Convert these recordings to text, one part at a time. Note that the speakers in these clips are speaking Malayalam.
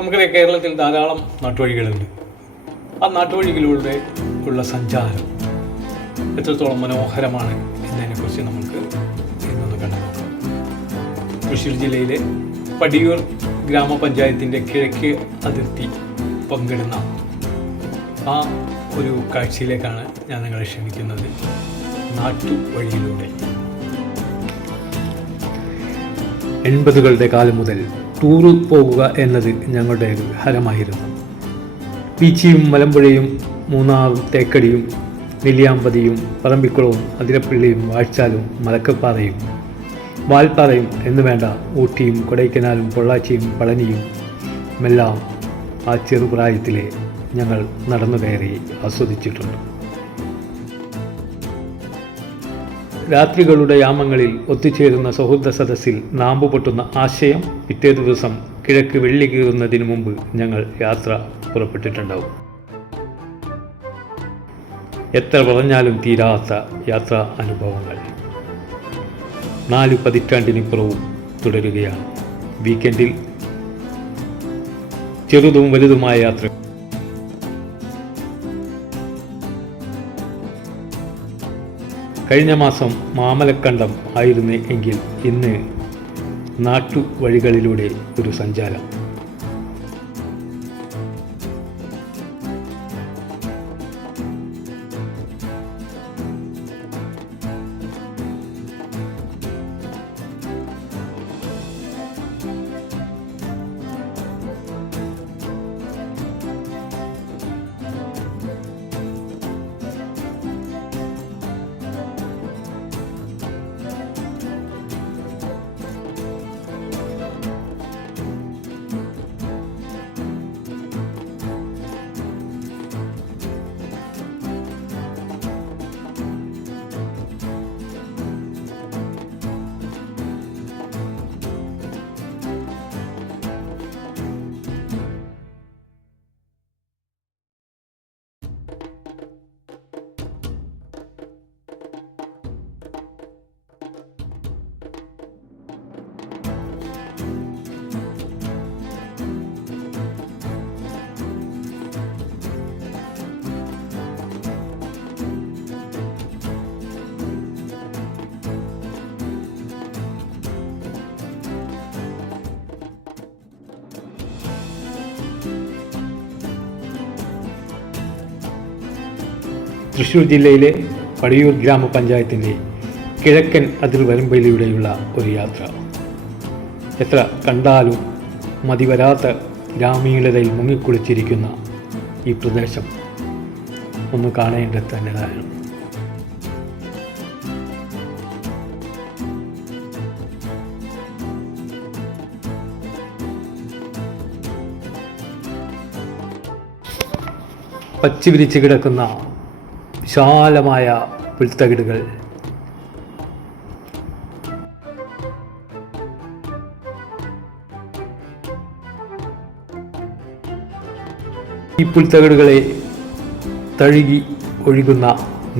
നമുക്കറിയാം, കേരളത്തിൽ ധാരാളം നാട്ടുവഴികളുണ്ട്. ആ നാട്ടുവഴികളിലൂടെ ഉള്ള സഞ്ചാരം എത്രത്തോളം മനോഹരമാണ് എന്നതിനെക്കുറിച്ച് നമുക്ക് ഇന്നൊന്ന് കണ്ടു നോക്കാം. തൃശ്ശൂർ ജില്ലയിലെ പടിയൂർ ഗ്രാമപഞ്ചായത്തിൻ്റെ കിഴക്ക് അതിർത്തി പങ്കിടുന്ന ആ ഒരു കാഴ്ചയിലേക്കാണ് ഞാൻ നിങ്ങളെ ക്ഷണിക്കുന്നത്. നാട്ടുവഴിയിലൂടെ 80കളുടെ കാലം മുതൽ ടൂറ് പോകുക എന്നത് ഞങ്ങളുടെ ഒരു ഹരമായിരുന്നു. ബീച്ചിയും മലമ്പുഴയും മൂന്നാറും തേക്കടിയും നെല്ലിയാമ്പതിയും പറമ്പിക്കുളവും അതിരപ്പള്ളിയും വാഴ്ചാലും മലക്കപ്പാറയും വാൽപ്പാറയും എന്നുവേണ്ട ഊട്ടിയും കൊടൈക്കനാലും പൊള്ളാച്ചിയും പളനിയും എല്ലാം ആ ചെറുപ്രായത്തിലെ ഞങ്ങൾ നടന്നു കയറി ആസ്വദിച്ചിട്ടുണ്ട്. രാത്രികളുടെ യാമങ്ങളിൽ ഒത്തുചേരുന്ന സൗഹൃദ സദസ്സിൽ നാമ്പ് പൊട്ടുന്ന ആശയം പിറ്റേ ദിവസം കിഴക്ക് വെള്ളി കീറുന്നതിന് മുമ്പ് ഞങ്ങൾ യാത്ര പുറപ്പെട്ടിട്ടുണ്ടാവും. എത്ര പറഞ്ഞാലും തീരാത്ത യാത്രാ അനുഭവങ്ങൾ 4 പതിറ്റാണ്ടിനിപ്പുറവും തുടരുകയാണ്. വീക്കെൻഡിൽ ചെറുതും വലുതുമായ യാത്ര. കഴിഞ്ഞ മാസം മാമലക്കണ്ടം ആയിരുന്നു എങ്കിൽ ഇന്ന് നാട്ടുവഴികളിലൂടെ ഒരു സഞ്ചാരം. തൃശ്ശൂർ ജില്ലയിലെ പടിയൂർ ഗ്രാമപഞ്ചായത്തിൻ്റെ കിഴക്കൻ അതിർവരമ്പിലൂടെയുള്ള ഒരു യാത്ര. എത്ര കണ്ടാലും മതിവരാത്ത ഗ്രാമീണതയിൽ മുങ്ങിക്കുളിച്ചിരിക്കുന്ന ഈ പ്രദേശം ഒന്ന് കാണേണ്ടത് തന്നെയാണ്. പച്ചവിരിച്ച് കിടക്കുന്ന വിശാലമായ പുൽത്തകിടുകൾ, ഈ പുൽത്തകിടുകളെ തഴുകി ഒഴുകുന്ന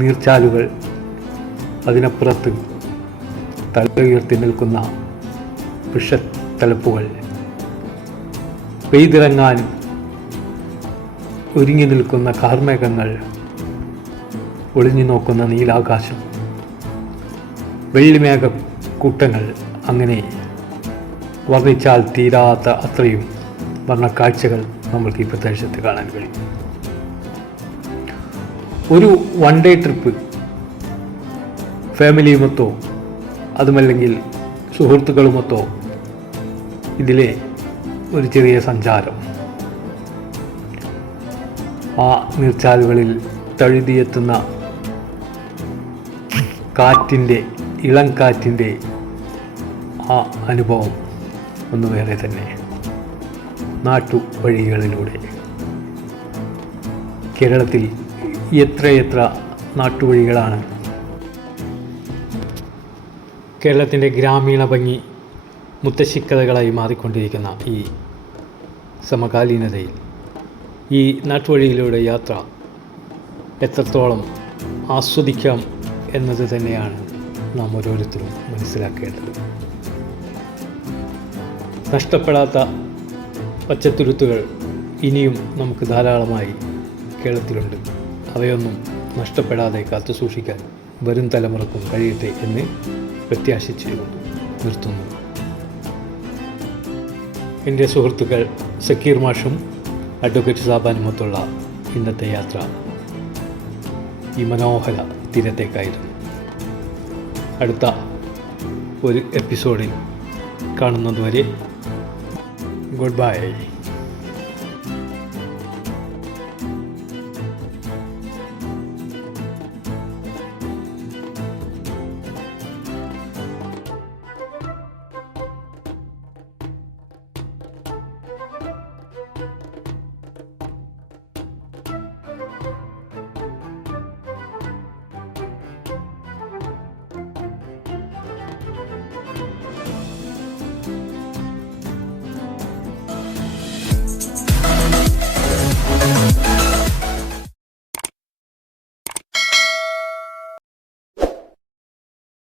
നീർച്ചാലുകൾ, അതിനപ്പുറത്ത് തല ഉയർത്തി നിൽക്കുന്ന വൃക്ഷത്തലപ്പുകൾ, പെയ്തിറങ്ങാൻ ഒരുങ്ങി നിൽക്കുന്ന കാർമേഘങ്ങൾ, ഒളിഞ്ഞു നോക്കുന്ന നീലാകാശം, വെള്ളിമേഘ കൂട്ടങ്ങൾ, അങ്ങനെ വർണ്ണിച്ചാൽ തീരാത്ത അത്രയും വർണ്ണക്കാഴ്ചകൾ നമ്മൾക്ക് ഈ പ്രദേശത്ത് കാണാൻ കഴിയും. ഒരു വൺ ഡേ ട്രിപ്പ് ഫാമിലിയുമൊത്തോ അതുമല്ലെങ്കിൽ സുഹൃത്തുക്കളുമൊത്തോ ഇതിലെ ഒരു ചെറിയ സഞ്ചാരം, ആ നീർച്ചാലുകളിൽ തഴുതിയെത്തുന്ന കാറ്റിൻ്റെ, ഇളം കാറ്റിൻ്റെ ആ അനുഭവം ഒന്ന് വേറെ തന്നെ. നാട്ടുവഴികളിലൂടെ കേരളത്തിൽ എത്രയെത്ര നാട്ടുവഴികളാണ്. കേരളത്തിൻ്റെ ഗ്രാമീണ ഭംഗി മുത്തശ്ശിക്കഥകളായി മാറിക്കൊണ്ടിരിക്കുന്ന ഈ സമകാലീനതയിൽ ഈ നാട്ടുവഴിയിലൂടെ യാത്ര എത്രത്തോളം ആസ്വദിക്കാം എന്നത് തന്നെയാണ് നാം പച്ചത്തുരുത്തുകൾ ഇനിയും നമുക്ക് ധാരാളമായി കേരളത്തിലുണ്ട്. അവയൊന്നും നഷ്ടപ്പെടാതെ കാത്തു സൂക്ഷിക്കാൻ വരും തലമുറക്കും കഴിയട്ടെ എന്ന് പ്രത്യാശിച്ച് നിർത്തുന്നു. എൻ്റെ സുഹൃത്തുക്കൾ സക്കീർ മാഷും അഡ്വക്കേറ്റ് സാബാനുമൊത്തുള്ള ഇന്നത്തെ യാത്ര ഈ മനോഹര തീരത്തേക്കായിരുന്നു. അടുത്ത ഒരു എപ്പിസോഡിൽ കാണുന്നതുവരെ ഗുഡ് ബൈ.